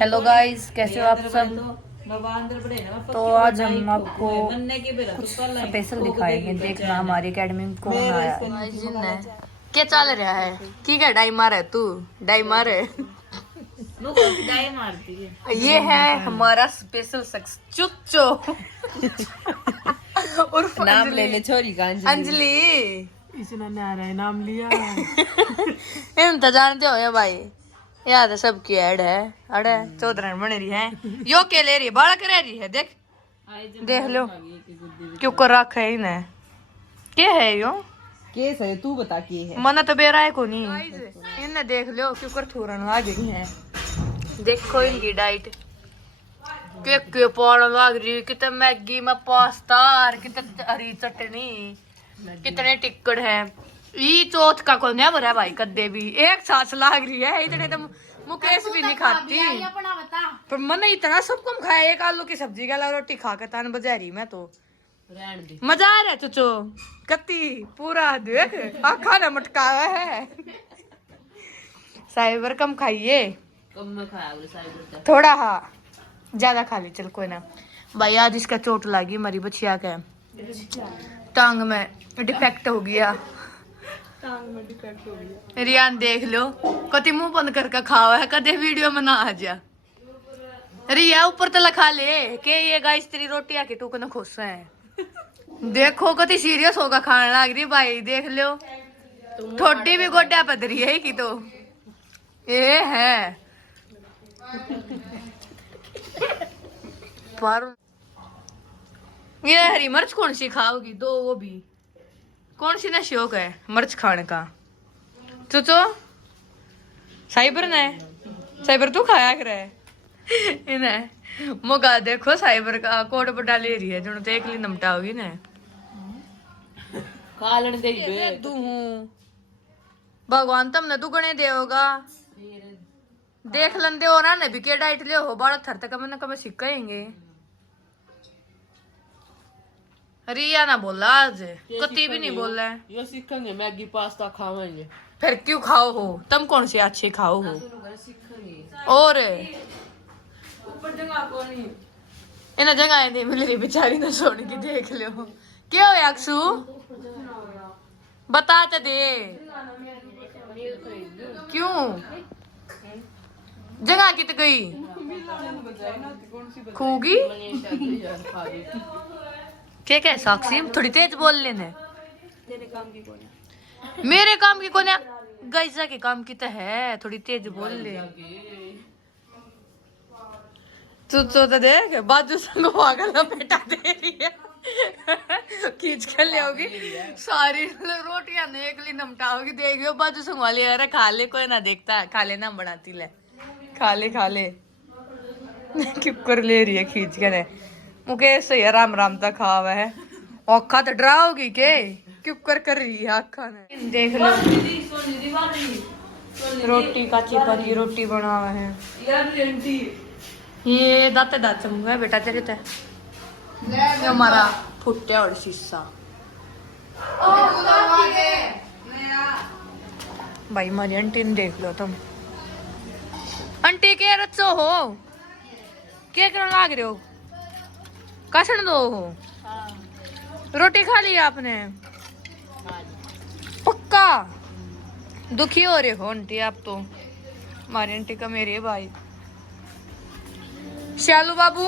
Hello guys, कैसे हो आप सब। तो आज हम आपको स्पेशल दिखाएंगे, देखना हमारी एकेडमी में कौन आया है। क्या चल रहा है? ठीक है, डाई मार है तू, डाई मार है। ये है हमारा स्पेशल शख्स चुच्चो। और नाम ले ले छोरी का अंजलि। इसने आ रहा है नाम लिया। इन तो जानते हो ये भाई, याद है सबकी ऐड है। अरे चौधरी बन रही है, यो के ले रही है, बालक रह रही है। देख देख लो क्यों कर रखा है इन्हें। क्या है यो केस है, तू बता के है। मना तो बेरा है को नहीं। इन्हें देख लो क्यों कर थूरन लाग रही है। देखो इनकी डाइट के पौड़ लग रही, कितने मैगी में पास्ता, कितने हरी चटनी, कितने टिक्कड़ है। ये चौथ का कौन है बरा भाई, कद्दे भी एक साथ लाग रही है। इतने तो मुकेश भी नहीं खाती, पर मन इतना सब कम खाया। एक आलू की सब्जी का रोटी खा के तान बजारी में तो मजा आ रहा है। चुचो कत्ती पूरा देख खाना मटकावा है। साइबर कम खाइए, थोड़ा हाँ ज्यादा खा ली, चल कोई ना। भाई आज इसका चोट लगी हमारी बछिया के टांग में, डिफेक्ट हो गया। रियान देख लो कति मुंह बंद करके खावा है, कदे वीडियो में ना आ जा। रिया ऊपर तला खा ले के ये गाइस तेरी रोटी आके टूक न खुश है। देखो कति सीरियस होगा खाने लग रही भाई, देख लो ठोडी भी गोड्या पदरी है की तो ये है। पर ये हरी मिर्च कौन सी खाओगी? दो वो भी कौन सी ना शौक है मिर्च खाने का। चुचो साइबर ने, साइबर तू खाया करे इन्हें मुगा। देखो साइबर का कोट बटा ले रही है, जो तो एक ली नमटा होगी ना कालन दे तू। भगवान तुमने दुगने देगा, देख लंदे हो ना भी के डाइट ले हो बाड़ा थर तक मैंने कब सीखेंगे। रिया ना बोला आज, कति भी नहीं बोला है। ये सीखेंगे, मैगी पास्ता खावेंगे। फिर क्यों खाओ हो तुम, कौन से अच्छे खाओ हो। और इन जगह नहीं मिल रही बेचारी ने सोने की, देख लो क्या हो अक्सू बता तो दे क्यों जगह कित गई खूगी। क्या साक्षी थोड़ी तेज बोल लेने। मेरे काम की कोने गैजा के काम की तो है, थोड़ी तेज बोल ले। तो देख बाजू संग पागल लपेटा दे रही है, खींच कर ले होगी सारी रोटियां नेकली नमटाओगी। देखियो बाजू संग वाली अरे खा ले, कोई ना देखता, खा ले ना बनाती ले, खा ले खा ले। क्यों कर ले रही है खींच कर। मुकेश से राम राम तक खा हुआ है, औखा तो डराओगी के क्यों कर रही है आखा ने। देख लो रोटी काची पकी रोटी बना हुआ है। ये दाते दाते मुंगा बेटा तेरे ते हमारा फुटे और शीशा। भाई हमारी आंटी ने देख लो तुम। आंटी के रचो हो क्या करने लाग रहे हो, कसण दो हो। रोटी खा ली आपने पक्का? दुखी हो रहे हो आंटी आप तो। हमारी आंटी का मेरे भाई शालू बाबू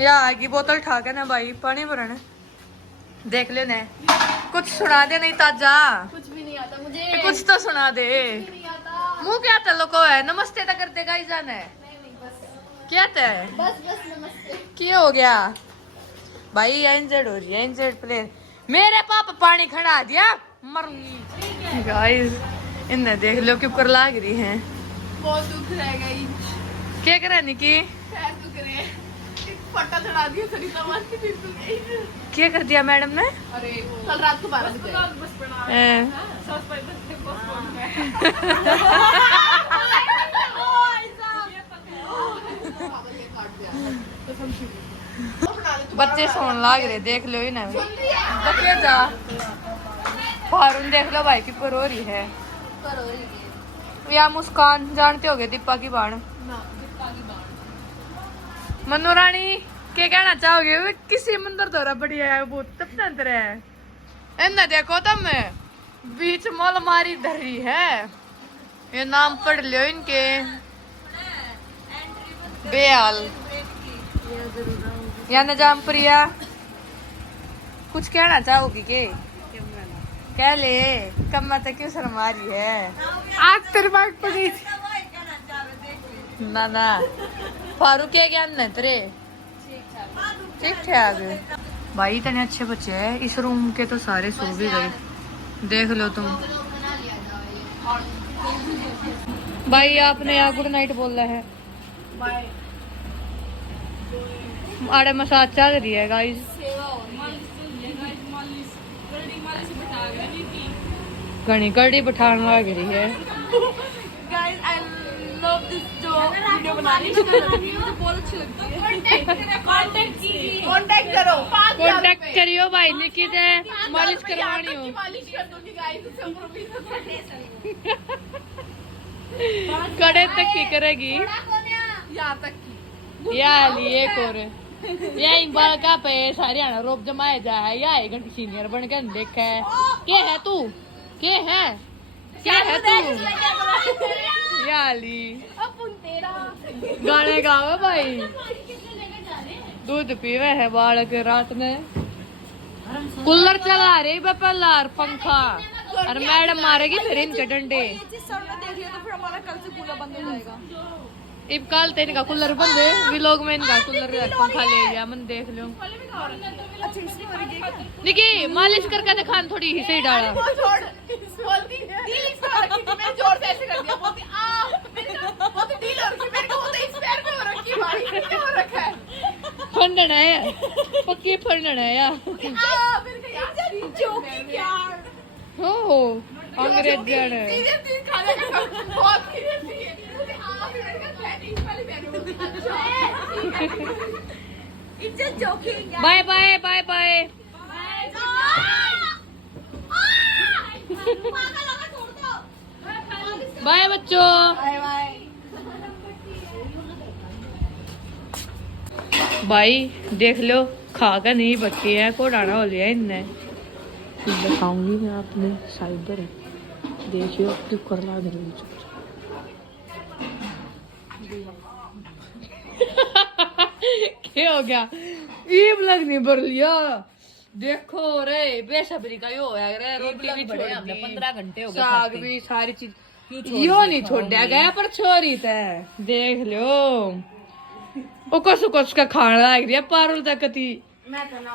या आगी बोतल ठाके ना भाई, पानी भरने देख लेने। कुछ सुना दे, नहीं ताजा कुछ भी नहीं आता मुझे, कुछ तो सुना दे। मुंह क्या तलो को है, नमस्ते तो कर देगा ही जाने क्या है। बस नमस्ते। क्या हो गया भाई, इंजर्ड हो रही है, इंजर्ड प्लेयर। मेरे पापा पानी खड़ा दिया मरूंगी। गाइस इन्हें देख लो क्यों कर लाग रही हैं। बहुत दुख रहेगा ये, क्या करे निकी, पैर दुख रहे हैं, फटा चढ़ा दिया खरीदा मार के फिर तो गई। क्या कर दिया मैडम ने? अरे कल रात को 12 बजे बस पड़ा सॉस पाई बस देखो बच्चे सोन लाग रहे, देख लो इन्हें बच्चे जा फारून देख लो भाई की पर हो रही है। या मुस्कान जानते होगे दीपा की बाण, मनु रानी क्या कहना चाहोगे? वे किसी मंदिर तो बढ़िया है, बहुत तपनंतर है। इन्हें देखो तुम बीच मल मारी धरी है। ये नाम पढ़ लियो इनके, बेहाल या नजाम प्रिया। कुछ कहना चाहोगी के? कह ले, कम्मा तो क्यों शर्मा रही है? आग तेरे बाग पड़ी ना ना फारूक क्या ज्ञान है तेरे? ठीक ठाक भाई, इतने अच्छे बच्चे हैं। इस रूम के तो सारे सो भी गए, देख लो तुम। भाई आपने यहाँ गुड नाइट बोला है। आड़े मसाज चल रही है गाइस। घनी कड़ी बिठाने लग रही है। गाइस आई लव दिस जो वीडियो बना रही है, बहुत अच्छी लगती है। कांटेक्ट करो, कांटेक्ट करियो भाई निकी से मालिश करवानी हो। मालिश कर दूंगी गाइस, उससे प्रोफेसर कड़े तक की करेगी यहाँ तक की। यार एक और यही बड़का पे सारे आना रोप जमाया जा है। या एक घंटे सीनियर बन के देखा है। क्या है तू? क्या है? क्या है तू? याली गाने गावे भाई, दूध पीवे है बालक रात में। कूलर चला रही है पहला और पंखा, और मैडम मारेगी फिर इनके डंडे। देख लिया तो फिर हमारा कल से कूलर बंद हो जाएगा। इब कल तो इनका कूलर बंद है, व्लॉग में इनका कूलर पंखा ले गया। मन देख लो अच्छा इसमें हो रही है निकी, मालिश करके दिखा थोड़ी ही सही डाला। बोलती है दिल इस पर रखी थी, मैंने जोर से ऐसे कर दिया। बोलती बहुत डील हो रखी मेरे को, बोलते इस पैर पे हो रखी है भाई, क्या हो रखा है? फंडना है पक्की, फंडना है यार। मेरे को यार जोकिंग यार हो अंग्रेज जड़ सीरियसली खाने का बहुत सीरियसली है। मुझे मेरे का फ्लैटिंग वाली बैठी होती। इट्स जस्ट जोकिंग यार। Bye bye bye bye. Bye बच्चों। Bye bye. भाई देख लो खा कर नहीं बच्चे है को डाना हो लिया इनने। दिखाऊंगी मैं अपने साइबर है, देखियो क्यों कर ला दे क्या हो गया? ईब लगनी भर लिया। देखो रे बेसब्री का यो है रे। रोटी भी छोड़ दी, 15 घंटे हो गए साग खाते। भी सारी चीज यो नहीं छोड़ा गया, पर छोरी थे देख लो। ओ कस का खाना लग रही है पारुल तक। मैं तो ना